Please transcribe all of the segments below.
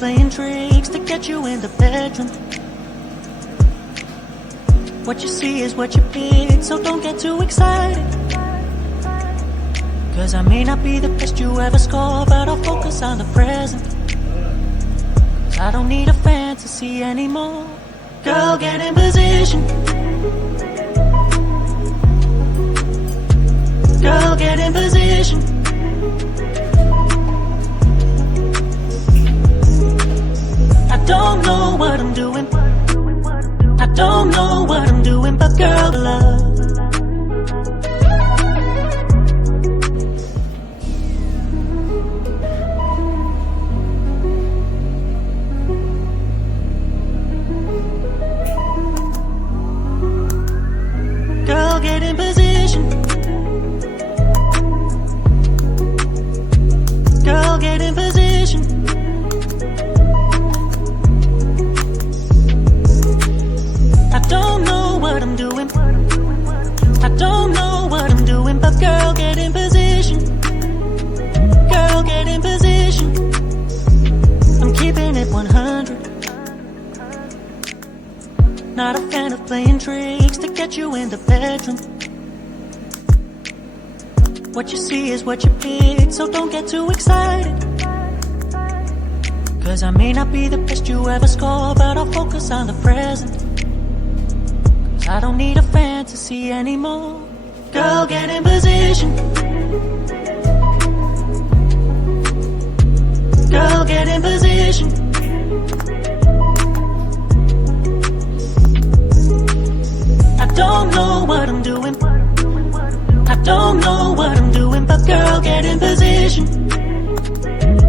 playing tricks to get you in the bedroom. What you see is what you pick, so don't get too excited. Cause I may not be the best you ever score, but I'll focus on the present. Cause I don't need a fantasy anymore. Girl, get in position. Girl, get in position. I don't know what I'm doing. I don't know what I'm doing, but girl, love. Girl, get in position. Girl, get in position. I don't know what I'm doing. I don't know what I'm doing, but girl, get in position. Girl, get in position. I'm keeping it 100. Not a fan of playing tricks to get you in the bedroom. What you see is what you pick, so don't get too excited. Cause I may not be the best you ever score, but I'll focus on the present. Cause I don't need a fantasy anymore. Girl, get in position. Girl, get in position. I don't know what I'm doing. I don't know what I'm doing, but girl, get in position.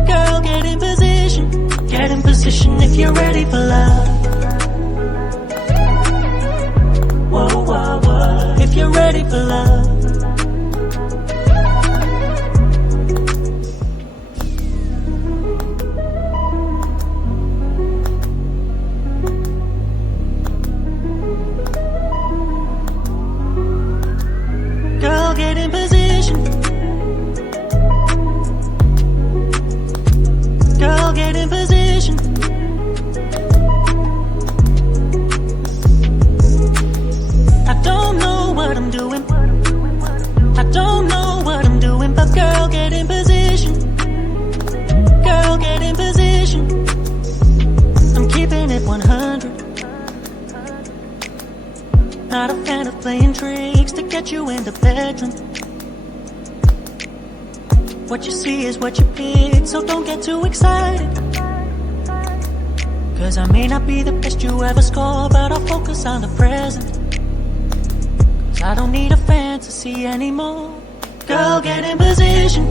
Girl, get in position. Get in position if you're ready for love. Whoa, whoa, whoa. If you're ready for love. Girl, get in position. Girl, get in position. I don't know what I'm doing. I don't know what I'm doing, but girl, get in position. Girl, get in position. I'm keeping it 100. Not a fan of playing tricks to get you in the bedroom. What you see is what you pick, so don't get too excited. Cause I may not be the best you ever score, but I'll focus on the present. Cause I don't need a fantasy anymore. Girl, get in position.